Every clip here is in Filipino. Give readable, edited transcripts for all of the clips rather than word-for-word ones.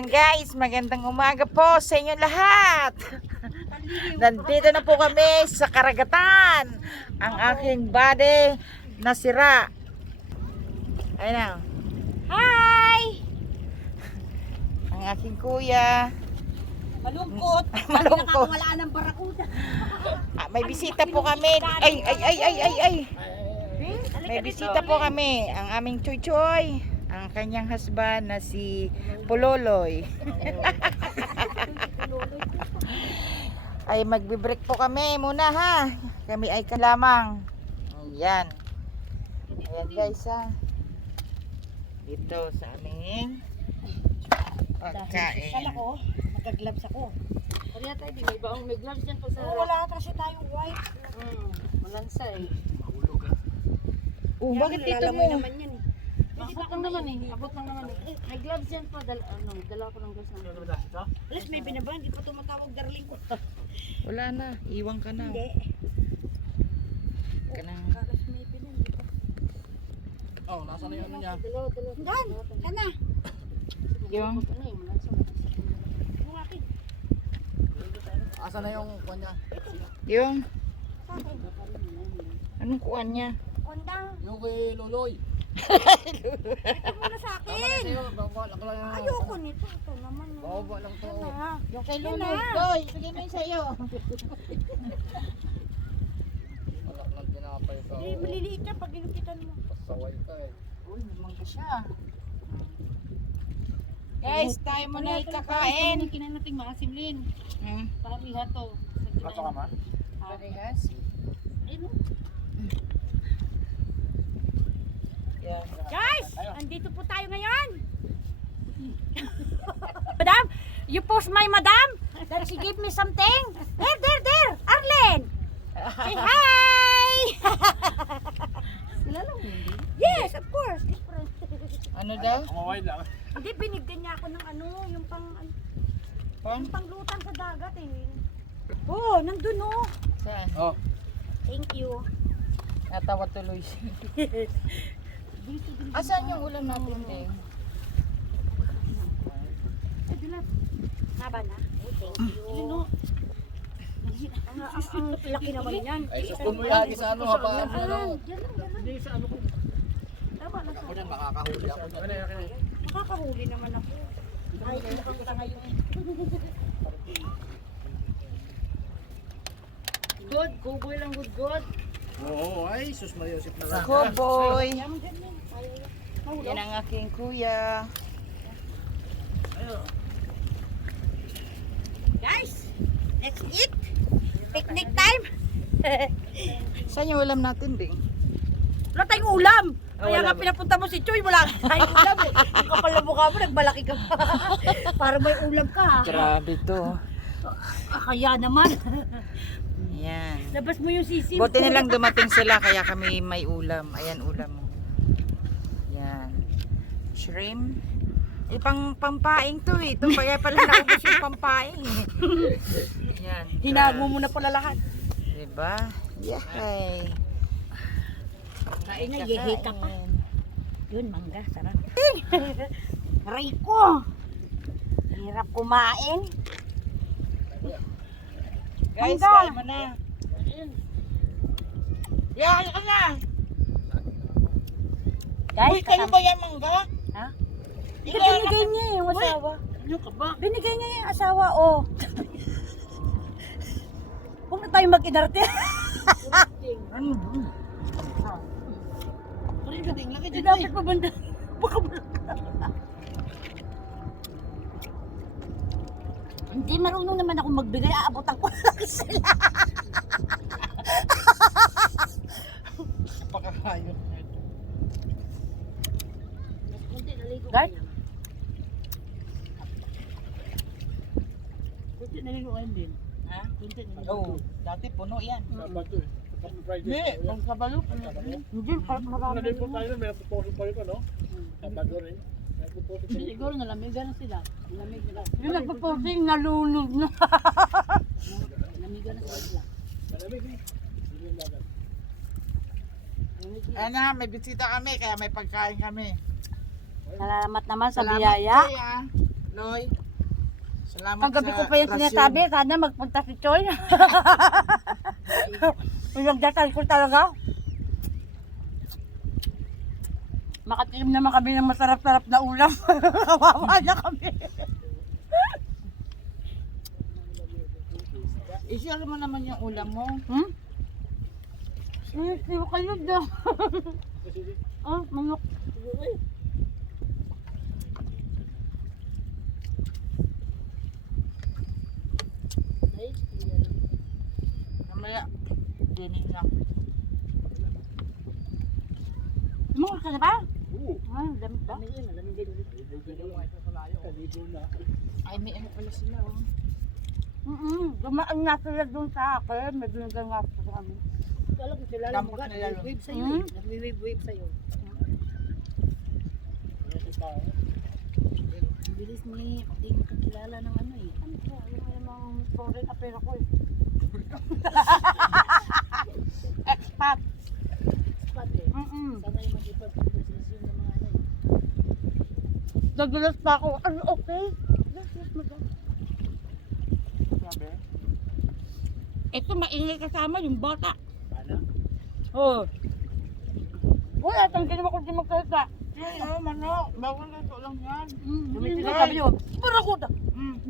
Guys, magandang umaga po sa inyo lahat. Nandito na po kami sa karagatan. Ang aking body nasira. Ayun na. Hi! Ang aking kuya. Malungkot. Malungkot. Nakakawalaan ng barakuda. May bisita po kami. Ay. May bisita po kami. Ang aming Choy-Choy. Ang kanyang husband na si Pololoy. Ay magbe-break po kami muna ha. Kami ay kalamang. Ayan. Ayan guys ha. Dito sa aming pagkain. Sala ko, nagka-gloves ako. Kaya tayo, di may baong may gloves dyan pag sa Oh, wala kasi tayong white. malansa eh. Oh, bakit dito Lalamoy mo? naman yan eh. Abot lang naman eh. Abot lang naman eh. May gloves yan pa. Dala ko ng gloves na. Alas may binaba, hindi pa tumatawag darling ko. Wala na. Iwan ka na. Hindi. Ka na. Alas may binaba. Oh, nasa na yung ano niya? Dalawa. Dan, kana. Yung Ano eh, malansa. Yung akin. Asa na yung kuwan niya? Yung Sa akin. anong kuan niya? Kondang. Yung kay Loloy. Ito muna sa Tama na akin. sa'yo, bawa lang lang yung... Ayoko nito. Ito naman. Bawa lang to. Yan na. Yung kay Yan Lolo. na. Doy, bigay mo yung sa'yo. Wala lang tinapay ka. Hindi, maliliit yan pag ginupitan mo. Pasaway ka eh. Uy, namangga siya. Guys, tayo muna ikakain. Kinain nating maasim Lin. Pariha to. Kato ka ma? Parehas. Ayun o. Yeah. Guys, andito po tayo ngayon. Madam, you post my madam that she gave me something. There, Arlen. Say hi. Sila lang hindi. Yes, of course. Ano daw? Kumaway lang. Hindi, binigyan niya ako ng ano, yung Pang? panglutan sa dagat eh. Oh, nandun oh. Saan? Oh. Thank you. Natawa tuloy siya. Asan yung ulam natin, Deng? Haba na. Oh, thank you. Ang laki naman yan. Ay, suspon mo yung sa ano, habaan mo ano. Diyan lang. Hindi sa ano ko. Tama lang. Ako dyan, makakahuli ako. Makakahuli naman ako. Ay, nakakita ngayon. Good. Kuboy lang good. Oo, ay, sus Mariosip na lang. Koboy. Yan, ganyan. Yan ang aking kuya. Guys, let's eat. Picnic time. Saan yung ulam natin, Deng? Wala tayong ulam. Kaya Wala nga ba? pinapunta mo si Choy, wala tayong ulam eh. Ang kapal na mukha mo, nagbalaki ka pa. Para may ulam ka ha. Grabe to. Kaya naman. Yan. Labas mo yung sisi. Buti nilang dumating sila kaya kami may ulam. Ayan ulam mo. Yan. Shrimp. Pampaing to eh. Ito kaya pala naubos yung pampaing eh. Yan. Hinahag mo muna pala lahat. Diba? Yay. Kain na, yehe ka pa. Yun, mangga, sarap. Aray ko! Hirap kumain. Guys, Mangga. kain mo na. Yan ka na. Guys, Uy, kayo ba yan, mangga? Ha? Ikaw Binigay niya yung asawa. Ano ka ba? Binigay niya yung asawa, oh. Huwag na tayo mag-inarte. Ano ba? Pari ka ding laki dyan. Dapat pabanda. Baka hindi marunong naman ako magbigay, aabotan ko lang sila. Pakakayo. Guys, Kunti naliluan din. Ha? Kunti Oo. Dati puno yan. Sabado eh. Friday. Hindi, pang kabalo. hindi, kahit marami. Nalipot tayo, may napuposok pa rin ano? Sabado rin. May napuposok pa rin. Siguro nalamigan na sila. Nalamig nila. Yung nagpo-posing, nalulog na. Nalamigan na sila. Malamig eh. Hindi yung dagat. Ayan na, may bisita kami kaya may pagkain kami. Salamat naman sa Salamat, biyaya. Kuya. Loy. Salamat Kagabi sa ko pa yung rasyon. sinasabi, sana magpunta si Choy. Pinagdasal ko talaga. Makatikim naman kami ng masarap-sarap na ulam. Kawawa na kami. I-share mo naman yung ulam mo. Siyo kayo daw. Oh, manok. Mamaya, dinig na. Manok ka na ba? Oo. Ah, damit ba? Kalibo na. Ay, may ano pala sila, oh. Dumaan nga sila dun sa akin. May binigay nga sa kami. Kala ko sila lang Dampot mga nila, no? nag-wave sa'yo Hmm? eh. Nag-wave sa'yo. Kasi pa ako. Ang bilis ni hindi mo kakilala ng ano eh. Ano ba? Yung may mga foreign affair ako eh. Expat. Spot eh. Sana yung mag-ipag-conversation ng mga ano eh. Nagulas pa ako. Ano, okay? Yes, yes, madam. Sabi? Ito, maingay kasama yung bata. Paano? Oo. Wala, tanggalin mo kung di magsalita. Ay, oh, manok. Bagong luto lang yan. Hindi na sabi yun. Barakuda.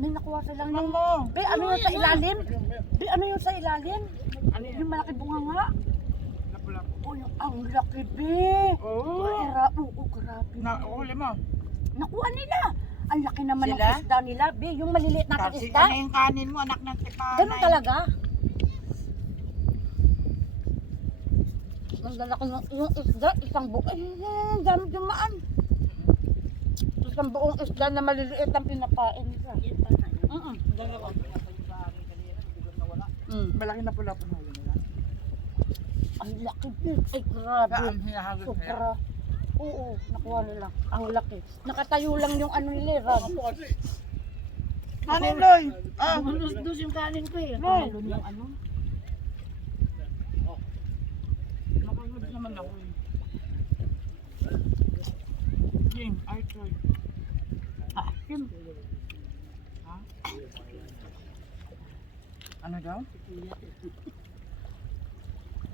May nakuha silang ng... Be, ano yung sa ilalim? Be, ano yung sa ilalim? Ano yan? Yung malaki bunga nga. Lapu-lapu. Oh, yung ang laki, be. Oo. Oo, grabe. Uli mo. Nakuha nila. Ang laki naman ng Sila? isda nila, be. Yung maliliit natin Kasi isda. ano yung kanin mo, anak ng tipanay. Ganun talaga. Nagdala ko yung isda, isang buong, dami dumaan. Isang buong isda na maliliit ang pinapain nila. Dalawa. Malaki na pula po huli nila. Ang laki, be. Ay, grabe. Saan hinahagos nila? Sobra. Oo, nakuha nila. Ang laki. Nakatayo lang yung ano nila, Ran. Kanin, Loy! Ah! Dos yung kanin ko eh. Melon yung ano. Nakagod naman ako eh. Jim, Arthur. Kim. Ha? Ano daw?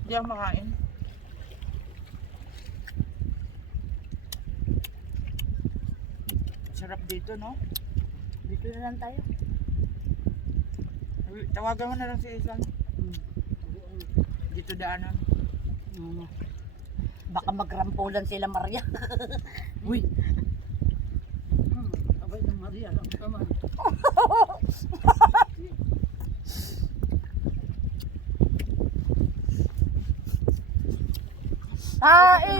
Hindi ako makain. Sarap dito, no? Dito na lang tayo. Tawagan mo na lang si Isan. Dito daanan. Baka magrampulan sila, Maria. Uy. Abay ng Maria lang naman.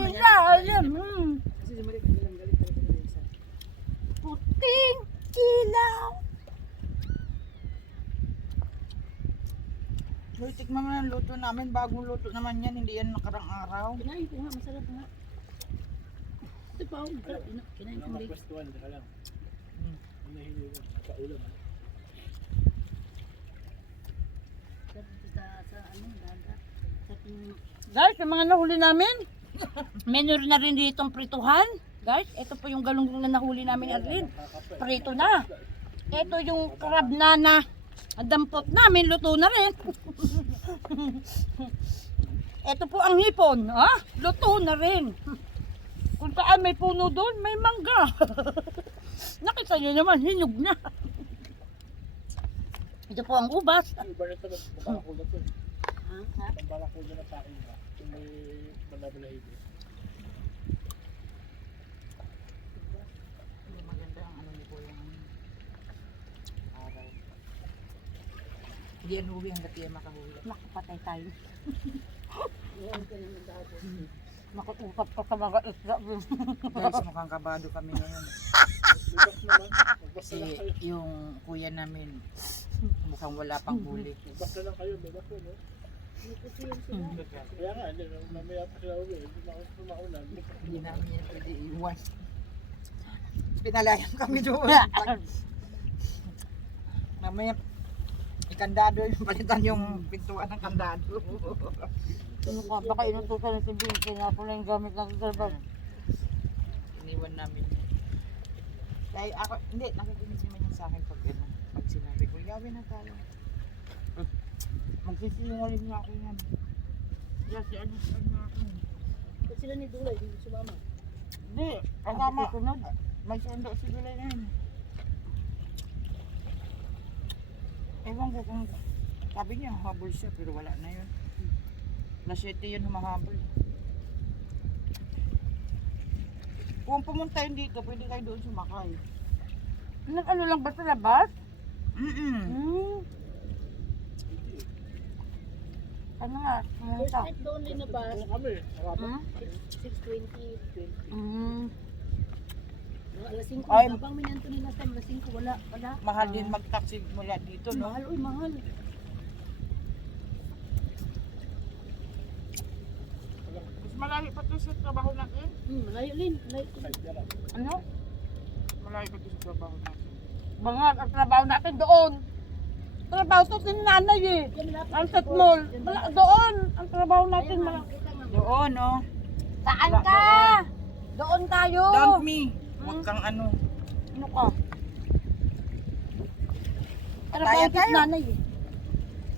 Ilalim. Kasi si Maria galing talaga ng isa. Puting ilaw. Loy, tikman mo yung luto namin. Bagong luto naman yan. Hindi yan nakarang araw. Kinain ko nga, masarap nga. Ito pa ako, masarap. Kinain ko rin. Magpastuan, ka lang. Ang nahili ko. Paulam. Sa ano, daga. Sa Guys, yung mga nahuli namin. Meron na rin ditong prituhan. Guys, ito po yung galunggong na nahuli namin, Arlene. Prito na. Ito yung crab na dampot namin, luto na rin. Ito po ang hipon, ha? Luto na rin. Kung saan may puno doon, may mangga. Nakita niyo naman, hinog na. Ito po ang ubas. Iba na ito, pambalakulo to. Ha? Pambalakulo na pain ba? Yung may malabalahibo. Maganda ang ano ni Kuya. Araw. Hindi yan uwi hanggat yan makahuli. Nakapatay tayo. Nakuusap ka sa mga isda. Guys, mukhang kabado kami ngayon. Libas naman. Magbas na lang kayo. Yung kuya namin, mukhang wala pang huli. Magbas na lang kayo. Libas na, no? Kaya nga, hindi. Mamaya pa sila uwi. Hindi na ako maulan. Hindi namin yan pwede iwan. Pinalayang kami doon. Mamaya, ikandado yung palitan yung pintuan ng kandado. Ano ka? Baka inutusan na si Vinci na po na yung gamit ng trabaho. Iniwan namin. Dahil ako, hindi, nakikinig naman yan sa akin pag, ano, pag sinabi ko, gawin na tayo. Magsisinungaling nga ako yan. Yes, ano na ako. Ba't sila ni Dulay, hindi sumama? Hindi, kasama. May sundo si Dulay na yun. Ewan ko kung sabi niya, habol siya, pero wala na yun. Alas 7 yun humahabol. Kung pumunta yun dito, pwede kayo doon sumakay. Ano lang ba sa labas? Mm-mm. Ano nga? First night doon rin na bus. Kung kami, marami. 6:20. Alas 5. Ay. Habang minanto nila time, alas 5. Wala. Mahal din mag-taxi mula dito, no? Mahal, uy, mahal. Mas malayo pa to sa trabaho natin. Malayo din. Malayo din. Ano? Malayo pa to sa trabaho natin. Bangat ang trabaho natin doon. Trabaho to si nanay eh. Sunset Mall. Doon ang trabaho natin. Doon, no? Saan ka? Doon tayo. Don't me. Huwag kang ano. Ano ka? Trabaho Kaya to si tayo. nanay eh.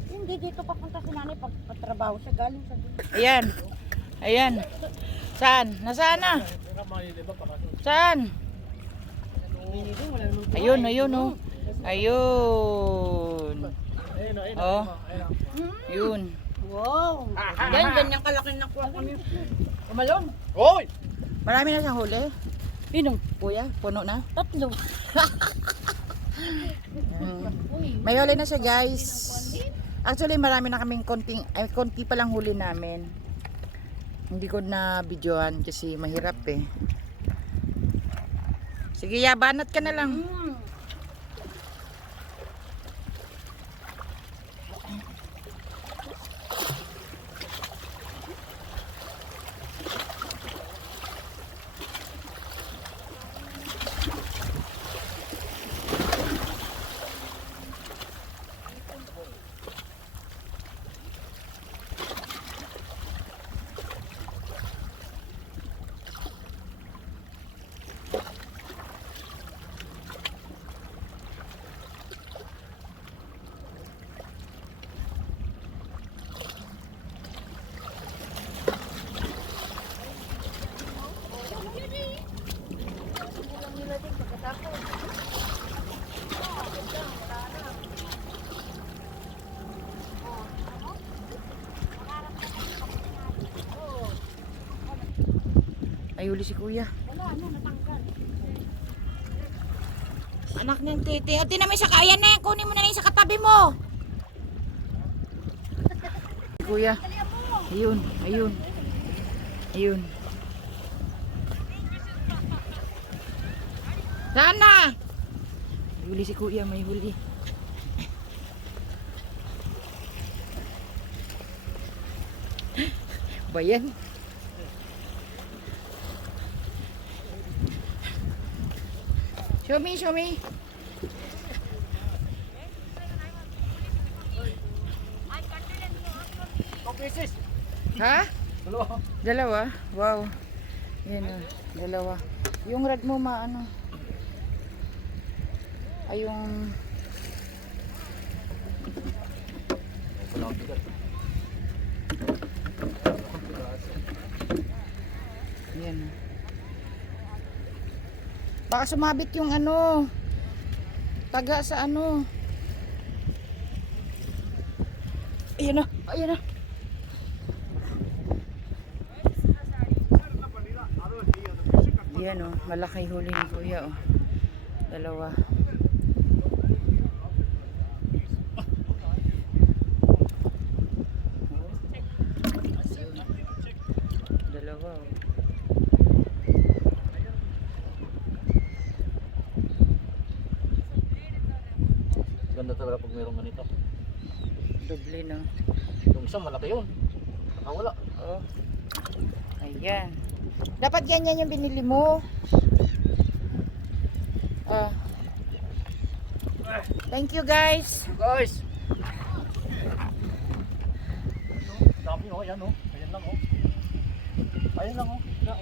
Hindi dito papunta si nanay pag patrabaho siya. Galing sa doon. Ayan. Ayan. Saan? Nasaan na? Saan? Ayun, ayun, oh. Ayun. Oh. Yun. Wow. Ganyan kalaki na kuha kami. Umalon. Hoy! Marami na siyang huli. Pinong? Kuya, puno na. 3. May huli na siya, guys. Actually, marami na kaming konti pa lang huli namin. Hindi ko na videoan kasi mahirap eh. Sige, ya, banat ka na lang. Ay, huli si kuya. Anak ng titi. O, tinamay sa kaya na yan. Kunin mo na lang sa katabi mo. Kuya. Ayun, ayun. Ayun. Saan na? May huli si kuya, may huli. Bayan. Show me, show me. pieces. Ha? Dalawa. Dalawa? Wow. Yan o, dalawa. Yung rad mo maano? Ay yung... Yan o. Baka sumabit yung ano. Taga sa ano. Ayan o, ayan o. Yan o, malaki huli ni kuya o. Dalawa. Dalawa o. Ganda talaga pag mayroong ganito. Doble no. Yung isang malaki yun. Nakawala. Oh. Ayan. Dapat ganyan yung binili mo. Oh. Thank you guys. Guys! Dami oh, ayan oh. Ayan lang oh. Ayan lang oh. Ayan, oh.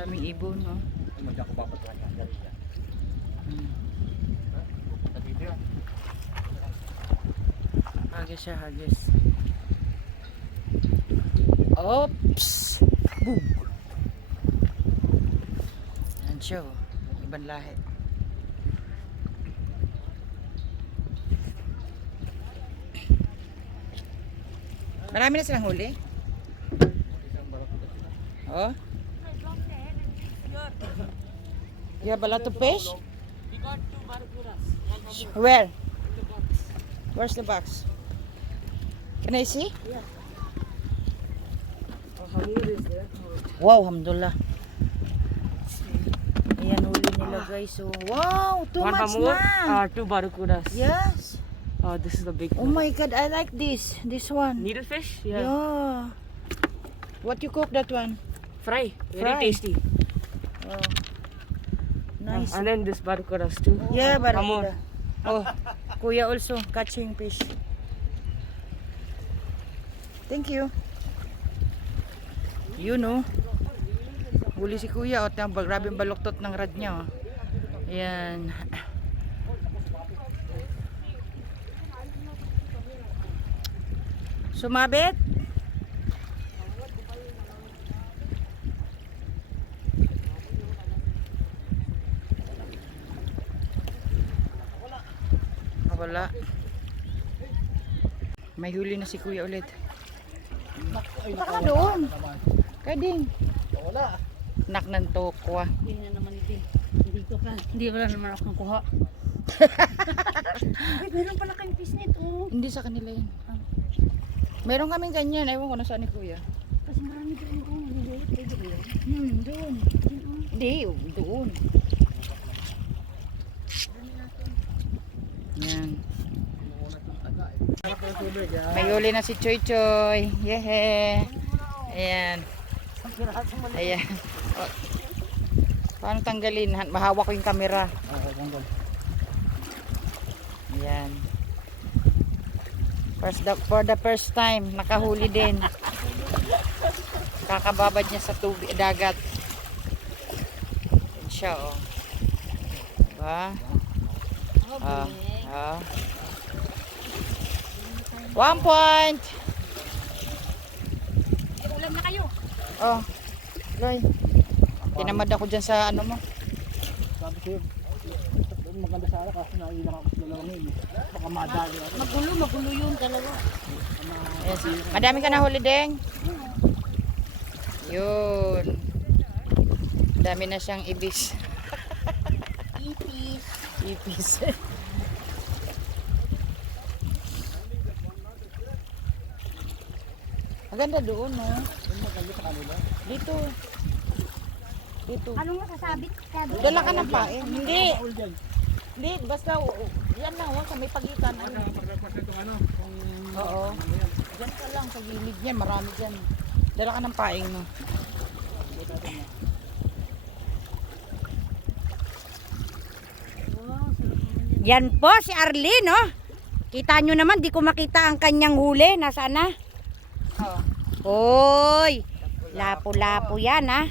Daming ibon, no? Hindi ako papatuhan yan. Dali yan. Pupunta dito yan. Hagis siya, hagis. Oops! Boom! Yan siya, oh. Ibang lahi. Marami na silang huli? Oh? You have a lot of fish? Where? Where's the box? Can I see? Wow, alhamdulillah. Ayan, huli nila guys. So, wow, too One much hamur, na. 2 barracudas. Yes. This is the big Oh my God, I like this. This one. Needlefish? Yeah. What you cook that one? Fry. Very Fry. tasty. Oh. Nice. And then this barracudas too. Yeah, Hamur. barracuda. Oh, Kuya also catching fish. Thank you. You know. Huli si Kuya. O, grabe yung baluktot ng rad niya. Oh. Ayan. Sumabit? Wala. May huli na si Kuya ulit. Punta ka na doon. Kaya ding. Wala. Nak ng tokwa. Hindi na naman ito. Hindi ko pa. Hindi wala naman akong kuha. Ay, meron pala kayong fish nito. Hindi sa kanila yun. Meron kaming ganyan. Ewan ko na saan ni Kuya. Kasi marami doon yung nililip. Pwede ko yun. Doon. Hindi, doon. Yan. May huli na si Choy Choy. Yehe. Ayan. Ayan. O, paano tanggalin? Mahawak ko yung camera. Ayan. For the first time, nakahuli din. Kakababad niya sa tubig, dagat. Yan siya, oh. Diba? Ah. 1 point. Ulam na kayo. Oh. Loy. Tinamad ako dyan sa ano mo. Sabi sa'yo, maganda sana kasi nailang ako sa lalangin. Baka madali ako. Magulo yung dalawa. Yes. Madami ka na huli, Deng. Yun. Dami na siyang ibis. Ipis. Ipis. Maganda doon, no? Dito. Dito. Anong masasabit? Dala ka ng pain. Hindi. Hindi, basta yan lang, sa may pagitan. Oo. Diyan ka lang sa gilid niyan, marami diyan. Dala ka ng paing, no? Yan po si Arlene, no? Kita nyo naman, di ko makita ang kanyang huli. Nasaan na? Hoy! Lapo-lapo yan, ha?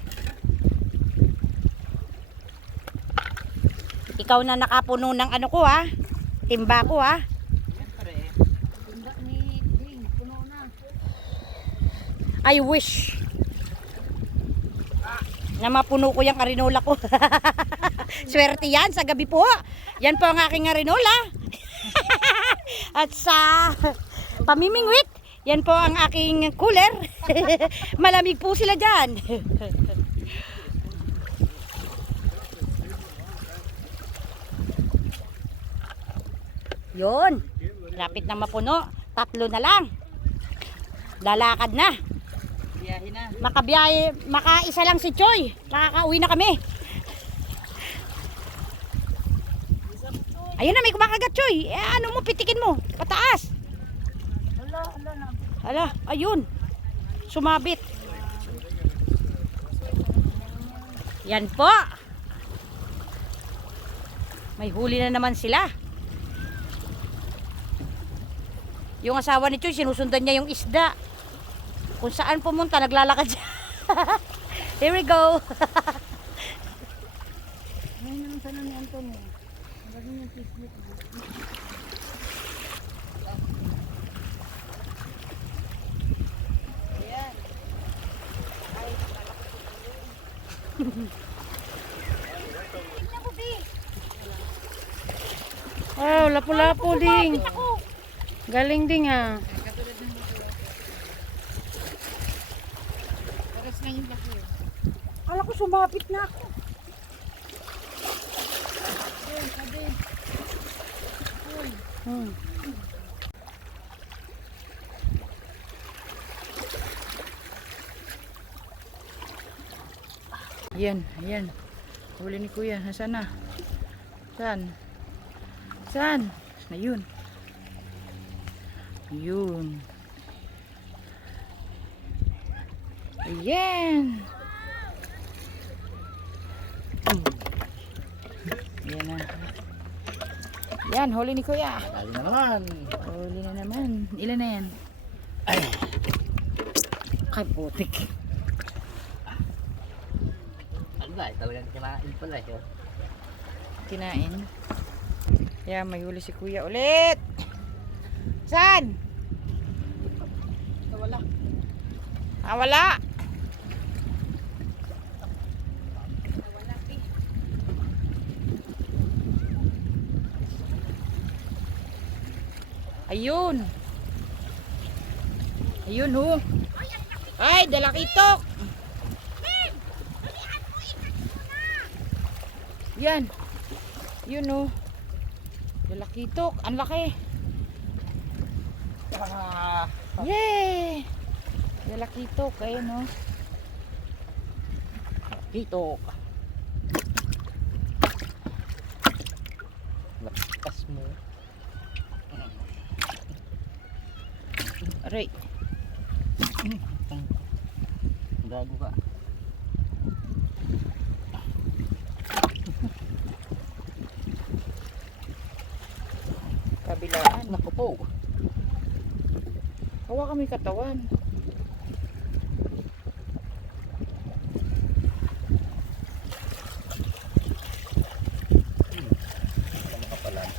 Ikaw na nakapuno ng ano ko, ha? Timba ko, ha? Timba ni Ding, puno na. I wish na mapuno ko yung arinola ko. Swerte yan sa gabi po. Yan po ang aking arinola. At sa pamimingwit, yan po ang aking cooler. Malamig po sila dyan. Yun. Lapit na mapuno. 3 na lang. Lalakad na. Biyahe na. Makabiyahe, makaisa lang si Choy. Nakakauwi na kami. Ayun na, may kumakagat, Choy. Ano mo, pitikin mo. Pataas. Hala, ayun. Sumabit. Yan po. May huli na naman sila. Yung asawa ni Choy, sinusundan niya yung isda. Kung saan pumunta, naglalakad siya. Here we go. Ngayon naman sana ni Anton eh. Magaging yung Facebook. Ayan. Ay, Wow, lapu-lapu ding. Galing ding ah. katulad ng lako. Paras lang yung lako. Kala ko sumapit na ako. Yun, sabi. Hmm. Ayan, ayan. Huli ni Kuya. Nasaan na? Saan? Saan? Ayun. Ayun. Ayan. Ayan na. Yan, huli ni Kuya. Dali na naman. Huli na naman. Ilan na yan? Ay. Putik. Ano ba? Talagang kinain pala eh. Kinain. Yan, may huli si Kuya ulit. Saan? Wala. Ah, wala. Ayun. Ayun ho. Ay, dalakitok. Yan. Yun ho. Dalakitok. Ang laki. Yay! Dalakitok. Ayun ho. Kitok. Lakas mo. Aray. Gago ka. Kabilaan. Naku po. Hawa kami katawan. Wala makapalan.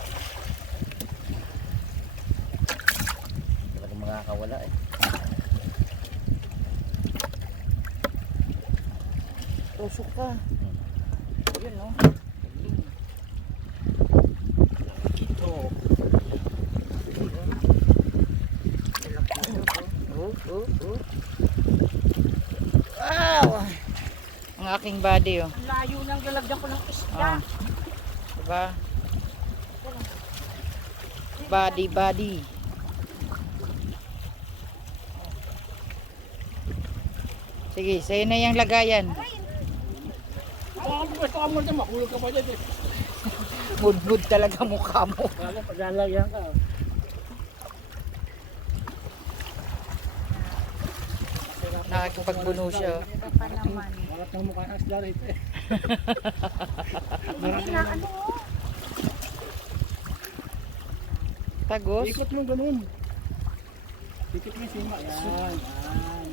Talagang makakawala eh. Tusok ka. Yun no. Kitok. Wow! Ang aking body oh. Ang layo ng lalagyan ko ng isda. Ah. Diba? Body, body. Sige, sa'yo na yung lagayan. Ito ka mo dyan, makulog ka pa dyan eh. Mood talaga mukha mo. Kala paglalagyan ka. Nakakipagbuno siya. Oh. Pa naman. Marat ng mukha ng isda rito eh. Hindi na ano. Tagos. Ikot mo ganun. Ikot mo yung sima. Yan. Yan.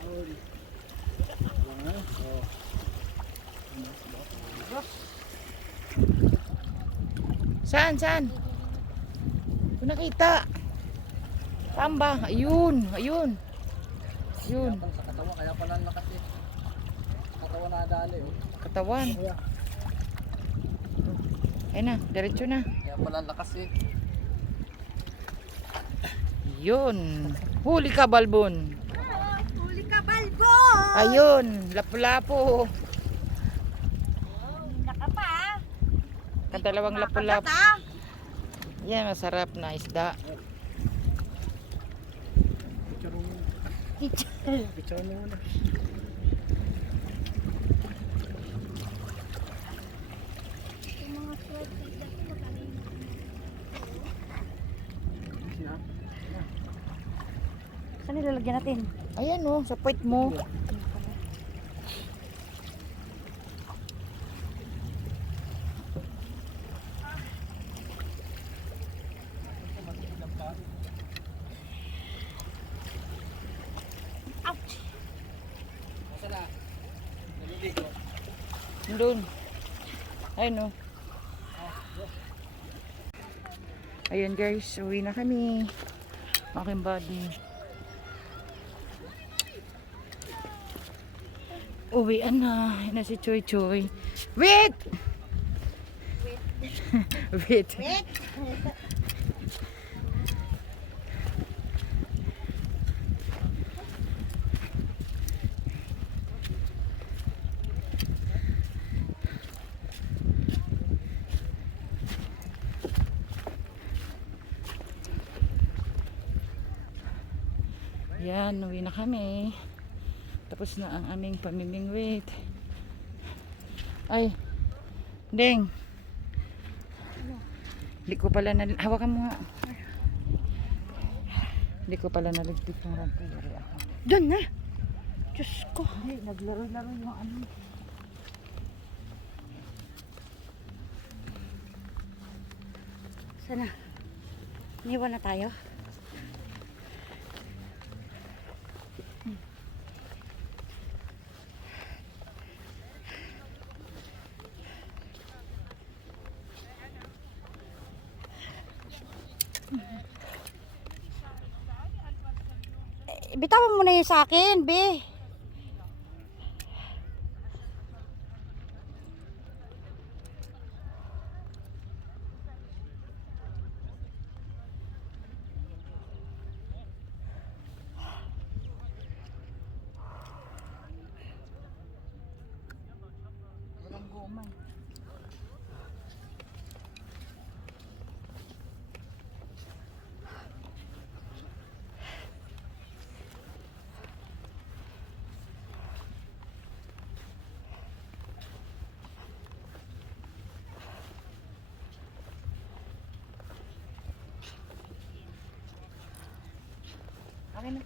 Ayun. Yan. Oh. Saan, saan? Kung nakita. Saan ba? Ayun, ayun. Ayun. Sa katawan, kaya pala lakas eh. Katawan na dali oh. Katawan. Ayun na, diretso na. Kaya pala lakas eh. Yun. Huli ka, balbon. Huli ka, balbo! Ayun, lapu-lapu. Naka pa. Kadalawang lapu-lapu. Yan, masarap na isda. Picture mo muna. Saan nilalagyan natin? Ayan oh, sa puwet mo. Ouch! Doon. Ay no. Ayun guys, uwi na kami. Aking body. Uwian na. Yan na si Choy Choy. Wait! Wait. Wait. Yan, uwi na kami. Tapos na ang aming pamimingwit. Ay, Deng. Hindi ko pala na... Hawakan mo nga. Hindi ko pala naligpit ng rampayari ako. Doon na. Diyos ko. Hindi, naglaro-laro yung ano. Sana. Iniwan na tayo. Bitawan mo na yun sa akin, be. Walang gumay. Akin na.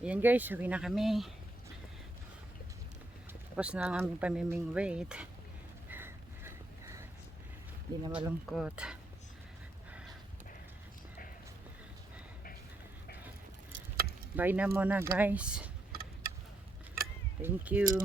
Ayan guys, uwi na kami. Tapos na ang aming pamimingwit. Hindi na malungkot. Bye na muna guys. Thank you.